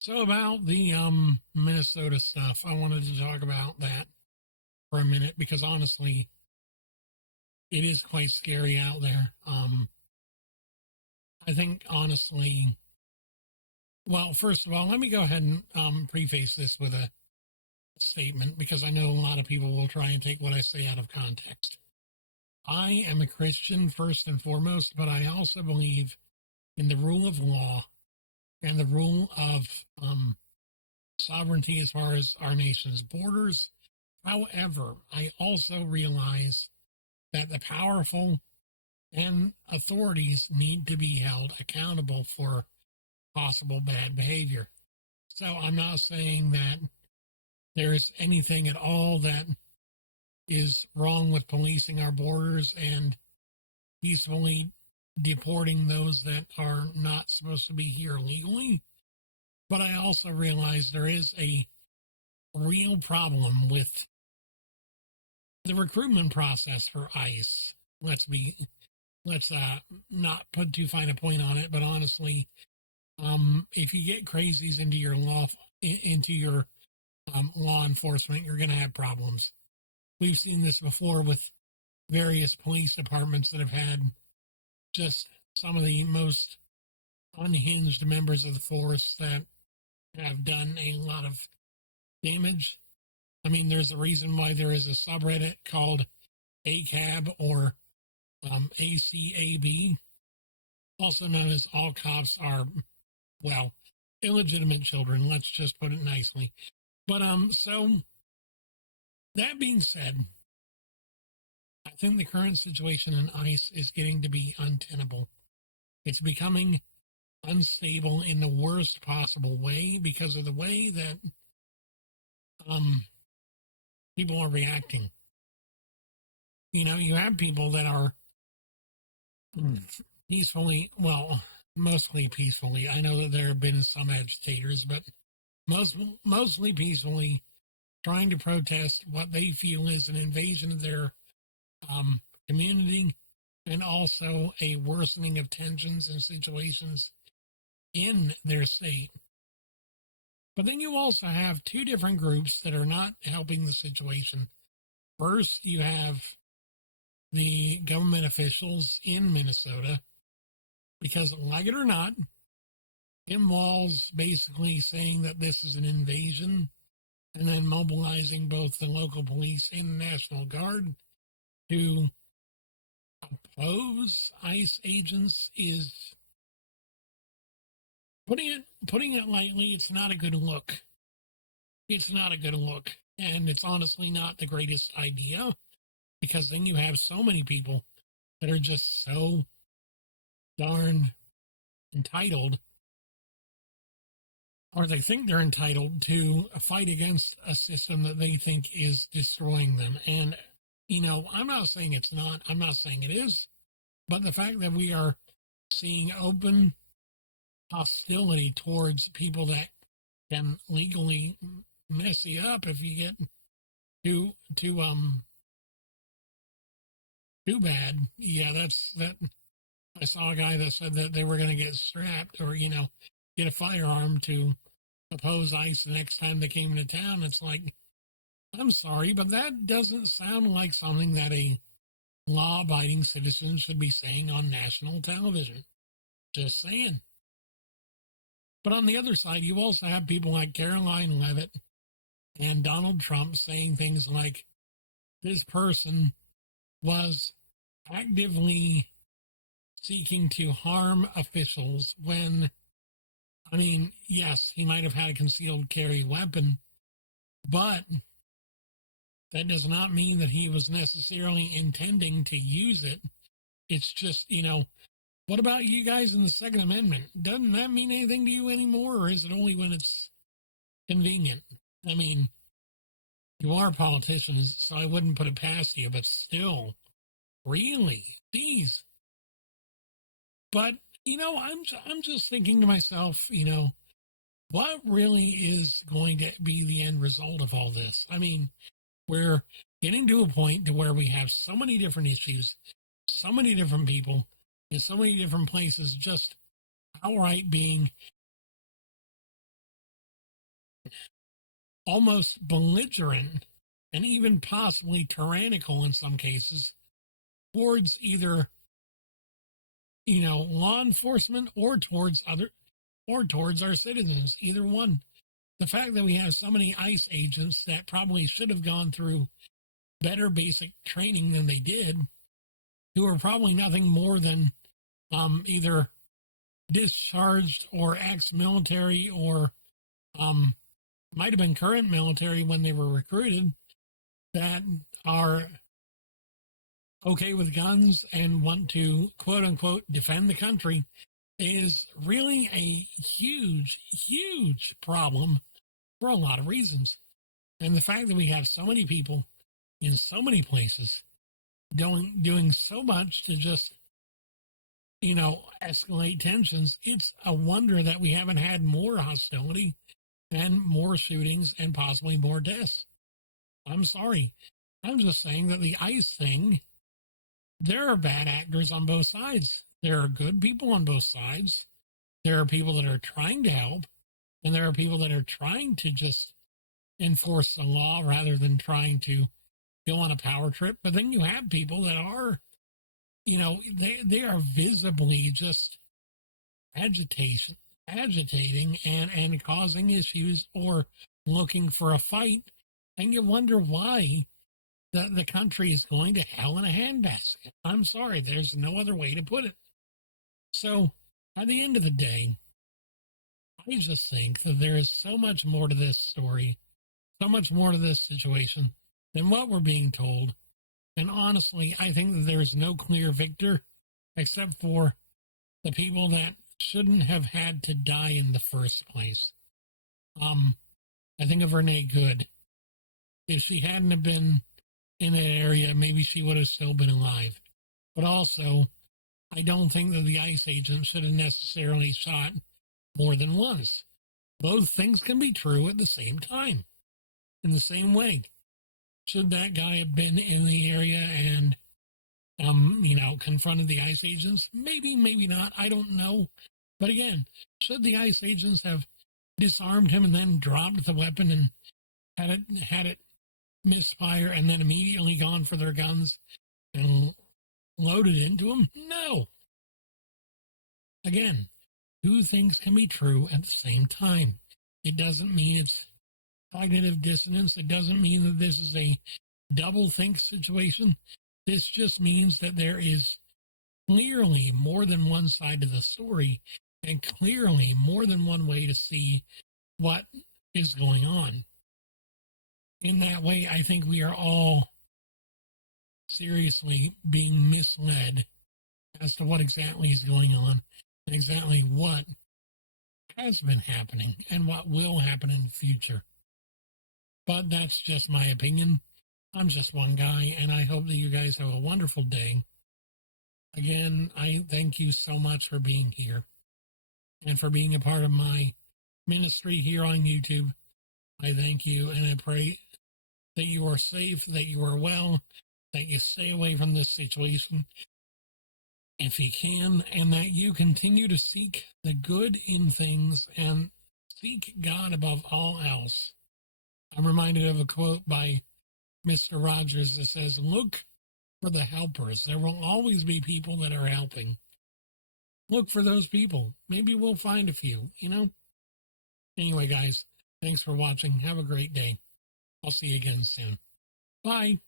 So about the Minnesota stuff, I wanted to talk about that for a minute because honestly, it is quite scary out there. I think honestly, well, first of all, let me go ahead and preface this with a statement because I know a lot of people will try and take what I say out of context. I am a Christian first and foremost, but I also believe in the rule of law and the rule of sovereignty as far as our nation's borders. However, I also realize that the powerful and authorities need to be held accountable for possible bad behavior. So I'm not saying that there's anything at all that is wrong with policing our borders and peacefully deporting those that are not supposed to be here legally. But I also realize there is a real problem with the recruitment process for ICE. Let's not put too fine a point on it, but honestly, if you get crazies into your law enforcement, you're going to have problems. We've seen this before with various police departments that have had just some of the most unhinged members of the force that have done a lot of damage. I mean, there's a reason why there is a subreddit called ACAB or ACAB, also known as All Cops Are, well, illegitimate children. Let's just put it nicely. But so that being said, I think the current situation in ICE is getting to be untenable. It's becoming unstable in the worst possible way because of the way that people are reacting. You know, you have people that are peacefully, well, mostly peacefully. I know that there have been some agitators, but mostly peacefully trying to protest what they feel is an invasion of their community and also a worsening of tensions and situations in their state. But then you also have two different groups that are not helping the situation. First, you have the government officials in Minnesota, because like it or not, Tim Walz basically saying that this is an invasion and then mobilizing both the local police and the National Guard to oppose ICE agents is, putting it lightly, it's not a good look. It's not a good look. And it's honestly not the greatest idea because then you have so many people that are just so darn entitled, or they think they're entitled to fight against a system that they think is destroying them. And, you know, I'm not saying it's not, I'm not saying it is, but the fact that we are seeing open hostility towards people that can legally mess you up if you get too bad. Yeah, that. I saw a guy that said that they were going to get strapped or, you know, get a firearm to oppose ICE the next time they came into town. It's like, I'm sorry, but that doesn't sound like something that a law-abiding citizen should be saying on national television. Just saying. But on the other side, you also have people like Caroline Leavitt and Donald Trump saying things like, this person was actively seeking to harm officials when, I mean, yes, he might have had a concealed carry weapon, but that does not mean that he was necessarily intending to use it. It's just, you know, what about you guys in the Second Amendment? Doesn't that mean anything to you anymore, or is it only when it's convenient? I mean, you are politicians, so I wouldn't put it past you, but still, really, these. But, you know, I'm just thinking to myself, you know, what really is going to be the end result of all this? I mean, we're getting to a point to where we have so many different issues, so many different people, in so many different places just outright being almost belligerent and even possibly tyrannical in some cases towards either, law enforcement or towards our citizens, either one. The fact that we have so many ICE agents that probably should have gone through better basic training than they did, who are probably nothing more than either discharged or ex-military or might have been current military when they were recruited, that are okay with guns and want to, quote unquote, defend the country, is really a huge, huge problem for a lot of reasons. And the fact that we have so many people in so many places doing so much to just, escalate tensions, it's a wonder that we haven't had more hostility and more shootings and possibly more deaths. I'm sorry. I'm just saying that the ICE thing, there are bad actors on both sides. There are good people on both sides. There are people that are trying to help, and there are people that are trying to just enforce the law rather than trying to go on a power trip. But then you have people that are, they are visibly just agitating and causing issues or looking for a fight. And you wonder why the country is going to hell in a handbasket. I'm sorry, there's no other way to put it. So at the end of the day, I just think that there is so much more to this story, so much more to this situation than what we're being told. And honestly, I think that there's no clear victor except for the people that shouldn't have had to die in the first place. I think of Renee Good. If she hadn't have been in that area, maybe she would have still been alive. But also, I don't think that the ICE agent should have necessarily shot more than once. Both things can be true at the same time, in the same way. Should that guy have been in the area and, confronted the ICE agents? Maybe, maybe not. I don't know. But again, should the ICE agents have disarmed him and then dropped the weapon and had it misfire and then immediately gone for their guns and loaded into him? No. Again, two things can be true at the same time. It doesn't mean it's cognitive dissonance. It doesn't mean that this is a double think situation. This just means that there is clearly more than one side to the story and clearly more than one way to see what is going on. In that way, I think we are all seriously being misled as to what exactly is going on and exactly what has been happening and what will happen in the future. But that's just my opinion. I'm just one guy, and I hope that you guys have a wonderful day. Again, I thank you so much for being here and for being a part of my ministry here on YouTube. I thank you, and I pray that you are safe, that you are well, that you stay away from this situation if you can, and that you continue to seek the good in things and seek God above all else. I'm reminded of a quote by Mr. Rogers that says, "Look for the helpers. There will always be people that are helping. Look for those people. Maybe we'll find a few, Anyway, guys, thanks for watching. Have a great day. I'll see you again soon. Bye."